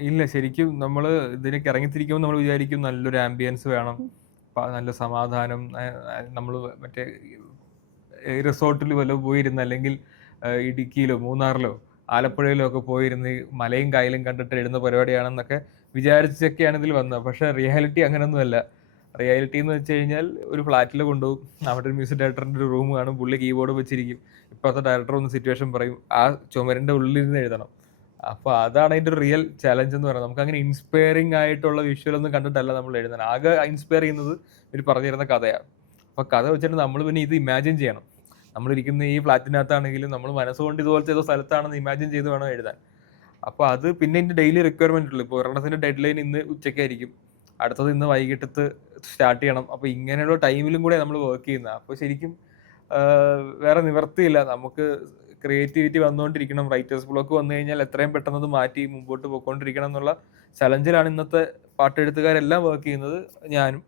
ഇല്ല ശരിക്കും നമ്മള് ഇതിലേക്ക് ഇറങ്ങിത്തിരിക്കുമ്പോൾ നമ്മൾ വിചാരിക്കും നല്ലൊരു ആംബിയൻസ് വേണം. നല്ല സമാധാനം നമ്മള് മറ്റേ റിസോർട്ടിൽ വല്ലതും പോയിരുന്ന് അല്ലെങ്കിൽ ഇടുക്കിയിലോ, മൂന്നാറിലോ, ആലപ്പുഴയിലോ ഒക്കെ പോയിരുന്ന് ഈ മലയും കായലും കണ്ടിട്ട് എഴുന്ന പരിപാടിയാണെന്നൊക്കെ വിചാരിച്ചൊക്കെയാണ് ഇതിൽ വന്നത്. പക്ഷെ റിയാലിറ്റി അങ്ങനൊന്നുമല്ല. റിയാലിറ്റി എന്ന് വെച്ച് കഴിഞ്ഞാൽ ഒരു ഫ്ലാറ്റിൽ കൊണ്ടുപോകും. അവിടെ ഒരു മ്യൂസിക് ഡയറക്ടറിന്റെ ഒരു റൂം കാണും. പുള്ളി കീബോർഡ് വെച്ചിരിക്കും. ഇപ്പഴത്തെ ഡയറക്ടർ ഒന്ന് സിറ്റുവേഷൻ പറയും. ആ ചുമരിന്റെ ഉള്ളിലിരുന്ന് എഴുതണം. അപ്പൊ അതാണ് അതിന്റെ ഒരു റിയൽ ചലഞ്ച് എന്ന് പറയുന്നത്. നമുക്കങ്ങനെ ഇൻസ്പയറിംഗ് ആയിട്ടുള്ള വിഷ്വൽ ഒന്നും കണ്ടിട്ടല്ല നമ്മൾ എഴുതുന്നത്. ആകെ ഇൻസ്പയർ ചെയ്യുന്നത് ഇവര് പറഞ്ഞു തരുന്ന കഥയാണ്. അപ്പൊ കഥ വെച്ചിട്ട് നമ്മൾ പിന്നെ ഇത് ഇമാജിൻ ചെയ്യണം. നമ്മളിരിക്കുന്ന ഈ ഫ്ലാറ്റിനകത്താണെങ്കിലും നമ്മൾ മനസ്സുകൊണ്ട് ഇതുപോലത്തെ ഏതോ സ്ഥലത്താണെന്ന് ഇമാജിൻ ചെയ്ത് വേണം എഴുതാൻ. അപ്പൊ അത് പിന്നെ ഇതിന്റെ ഡെയിലി റിക്വയർമെന്റ് ഉള്ളു. ഇപ്പൊ ഒരെണ്ണത്തിന്റെ ഡെഡ് ലൈൻ ഇന്ന് ഉച്ചയ്ക്കായിരിക്കും. അടുത്തത് ഇന്ന് വൈകിട്ടത്ത് സ്റ്റാർട്ട് ചെയ്യണം. അപ്പൊ ഇങ്ങനെയുള്ള ടൈമിലും കൂടെ നമ്മൾ വർക്ക് ചെയ്യുന്നത്. അപ്പൊ ശരിക്കും വേറെ നിവർത്തിയില്ല. നമുക്ക് ക്രിയേറ്റിവിറ്റി വന്നുകൊണ്ടിരിക്കണം. റൈറ്റേഴ്സ് ബ്ലോക്ക് വന്നു കഴിഞ്ഞാൽ എത്രയും പെട്ടെന്ന് അത് മാറ്റി മുമ്പോട്ട് പോയിക്കൊണ്ടിരിക്കണം എന്നുള്ള ചലഞ്ചിലാണ് ഇന്നത്തെ പാട്ടെഴുത്തുകാരെല്ലാം വർക്ക് ചെയ്യുന്നത്. ഞാനും